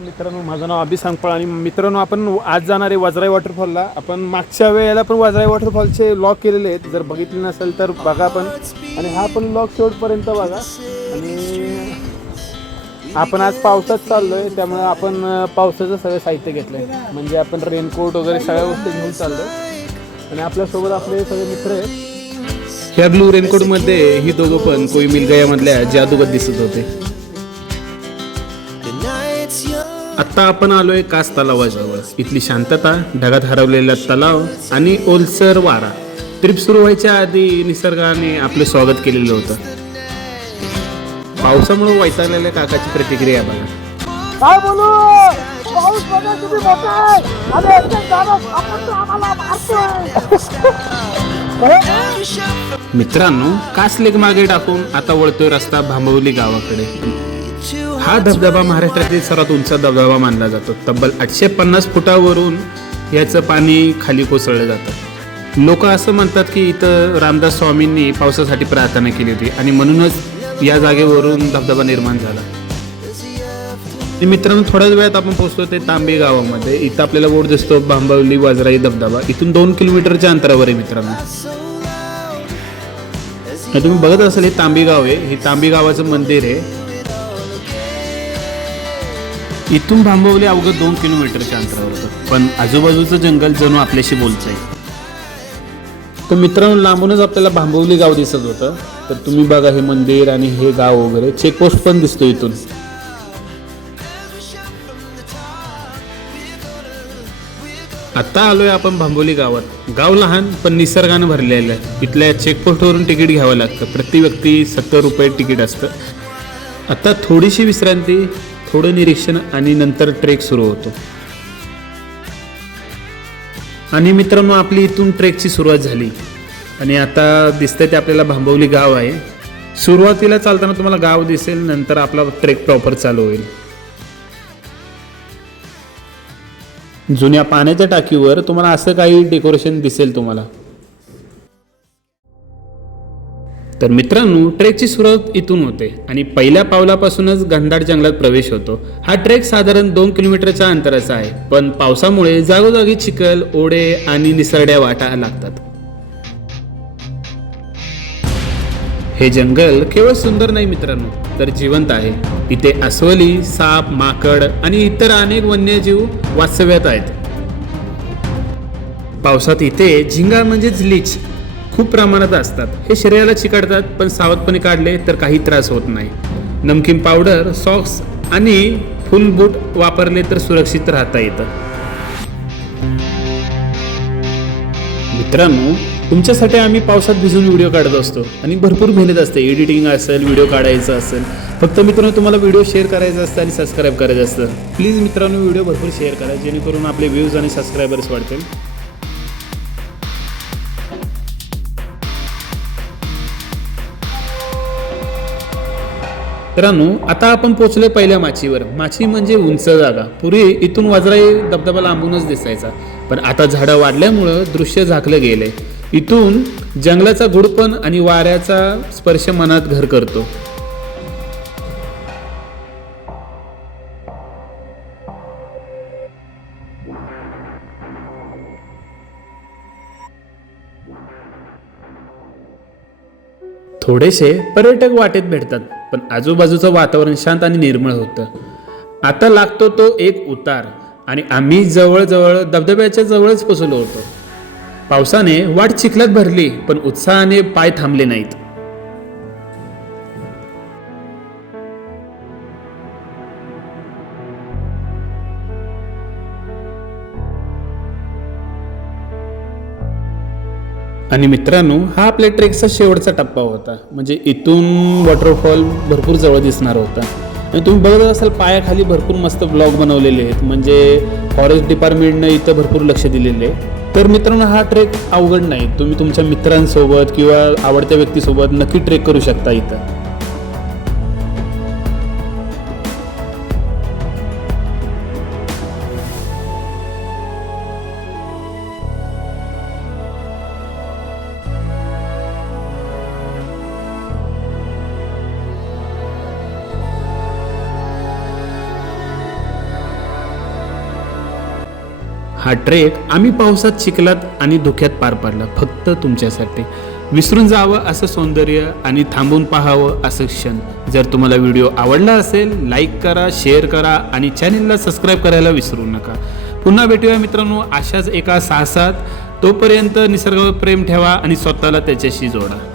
मित्रांनो माझं नाव अभि सांगपाळ आणि मित्रांनो आपण आज जाणार आहे वजराई वॉटरफॉलला आपण मागच्या वेळेला पण वजराई वॉटरफॉलचे लॉक केलेले आहेत. जर बघितले नसेल तर बघा पण. आणि हा पण लॉक शेवटपर्यंत बघा. आणि आपण आज पावसात चाललोय त्यामुळे आपण पावसाचं सगळं साहित्य घेतलंय. म्हणजे आपण रेनकोट वगैरे सगळ्या गोष्टी घेऊन चाललोय. आणि आपल्यासोबत आपले सगळे मित्र आहेत. ह्या ब्लू रेनकोटमध्ये ही दोघं पण कोई मिल गयामधल्या जादूगत दिसत होते. आता आपण आलोय कास तलावाजवळ. इथली शांतता ढगात हरवलेला तलाव आणि ओलसर वारा. ट्रिप सुरू व्हायच्या आधी निसर्गाने आपलं स्वागत केलेलं होतं. पावसामुळे वैतागलेल्या काकाची प्रतिक्रिया बघा. काय बोलू? पाऊस बघा आणि गावात आपण आम्हाला मारतोय. मित्रांनो कास लेक मागे टाकून आता वळतोय रस्ता भांबवली गावाकडे. हा धबधबा महाराष्ट्रातील सर्वात उंच धबधबा मानला जातो. तब्बल आठशे पन्नास फुटावरून याचं पाणी खाली कोसळलं जातं. लोक असं म्हणतात की इथं रामदास स्वामींनी पावसासाठी प्रार्थना केली होती आणि म्हणूनच या जागेवरून धबधबा निर्माण झाला. मित्रांनो थोड्याच वेळात आपण पोहोचतो ते तांबे गावामध्ये. इथं आपल्याला बोर्ड दिसतो भांबवली वाजराई धबधबा. इथून दोन किलोमीटरच्या अंतरावर आहे मित्रांनो. तुम्ही बघत असाल हे तांबी गाव आहे. हे तांबी गावाचं मंदिर आहे. इथून भांबवली अवघं दोन किलोमीटरच्या अंतरावर होतं. पण आजूबाजूचं जंगल जणू आपल्याशी बोलतंय. तर मित्रांनो लांबूनच आपल्याला भांबवली गाव दिसत होतं. तर तुम्ही बघा हे मंदिर आणि हे गाव वगैरे. चेकपोस्ट पण दिसतो इथून. आता आलोय आपण भांबोली गावात. गाव लहान पण निसर्गानं भरलेलं आहे. इथल्या चेकपोस्टवरून तिकीट घ्यावं लागतं. प्रति व्यक्ती सत्तर रुपये तिकीट असतं. आता थोडीशी विश्रांती. थोडं निरीक्षण आणि नंतर ट्रेक सुरू होतो. आणि मित्रांनो आपली इथून ट्रेकची सुरुवात झाली. आणि आता दिसतंय ते आपल्याला भांबवली गाव आहे. सुरुवातीला चालताना तुम्हाला गाव दिसेल नंतर आपला ट्रेक प्रॉपर चालू होईल. जुन्या पाण्याच्या टाकीवर तुम्हाला असं काही डेकोरेशन दिसेल तुम्हाला. तर मित्रांनो ट्रेकची सुरुवात इथून होते आणि पहिल्या पावलापासूनच घनदाट जंगलात प्रवेश होतो. हा ट्रेक साधारण दोन किलोमीटरच्या अंतराचा आहे पण पावसामुळे जागोजागी चिखल ओढे आणि निसरड्या वाटा लागतात. हे जंगल केवळ सुंदर नाही मित्रांनो तर जिवंत आहे. इथे अस्वली साप माकड आणि इतर अनेक वन्यजीव वास्तव्यात आहेत. पावसात इथे झिंगा म्हणजेच लीच खूप प्रमाणात असतात. हे शरीराला चिकटतात पण सावधपणे काढले तर काही त्रास होत नाही. नमकीन पावडर सॉक्स आणि फुल बूट वापरले तर सुरक्षित राहता येतं. मित्रांनो तुमच्यासाठी आम्ही पावसात भिजून व्हिडिओ काढत असतो आणि भरपूर मेहनत असते. एडिटिंग असेल व्हिडिओ काढायचं असेल. फक्त मित्रांनो तुम्हाला व्हिडिओ शेअर करायचा असतं आणि सबस्क्राईब करायचं असतं. प्लीज मित्रांनो व्हिडिओ भरपूर शेअर करा जेणेकरून आपले व्ह्यूज आणि सबस्क्रायबर्स वाढतील. मित्रांनो आता आपण पोचलोय पहिल्या माचीवर. माची म्हणजे उंच जागा. पूर्वी इथून वजराई धबधबा लांबूनच दिसायचा. पण आता झाडं वाढल्यामुळं दृश्य झाकलं गेलंय. इथून जंगलाचा गुडपण आणि वाऱ्याचा स्पर्श मनात घर करतो. थोडेसे पर्यटक वाटेत भेटतात. पण आजूबाजूचं वातावरण शांत आणि निर्मळ होतं. आता लागतो तो एक उतार आणि आम्ही जवळजवळ धबधब्याच्या जवळच पोचलो होतो. पावसाने वाट चिखलात भरली पण उत्साहाने पाय थांबले नाहीत. आणि मित्रांनो हा आपल्या ट्रेकचा शेवटचा टप्पा होता. म्हणजे इथून वॉटरफॉल भरपूर जवळ दिसणार होता. आणि तुम्ही बघत असाल पायाखाली भरपूर मस्त ब्लॉग बनवलेले आहेत. म्हणजे फॉरेस्ट डिपार्टमेंटनं इथं भरपूर लक्ष दिलेले आहे. तर मित्रांनो हा ट्रेक अवघड नाही. तुम्ही तुमच्या मित्रांसोबत किंवा आवडत्या व्यक्तीसोबत नक्की ट्रेक करू शकता इथं. हा ट्रेक आम्ही पावसात चिखलात आणि धुक्यात पार पाडला. फक्त तुमच्यासाठी. विसरून जावं असं सौंदर्य आणि थांबून पाहावं असं क्षण. जर तुम्हाला व्हिडिओ आवडला असेल लाईक करा शेअर करा आणि चॅनेलला सबस्क्राईब करायला विसरू नका. पुन्हा भेटूया मित्रांनो अशाच एका साहसात. तोपर्यंत निसर्गावर प्रेम ठेवा आणि स्वतःला त्याच्याशी जोडा.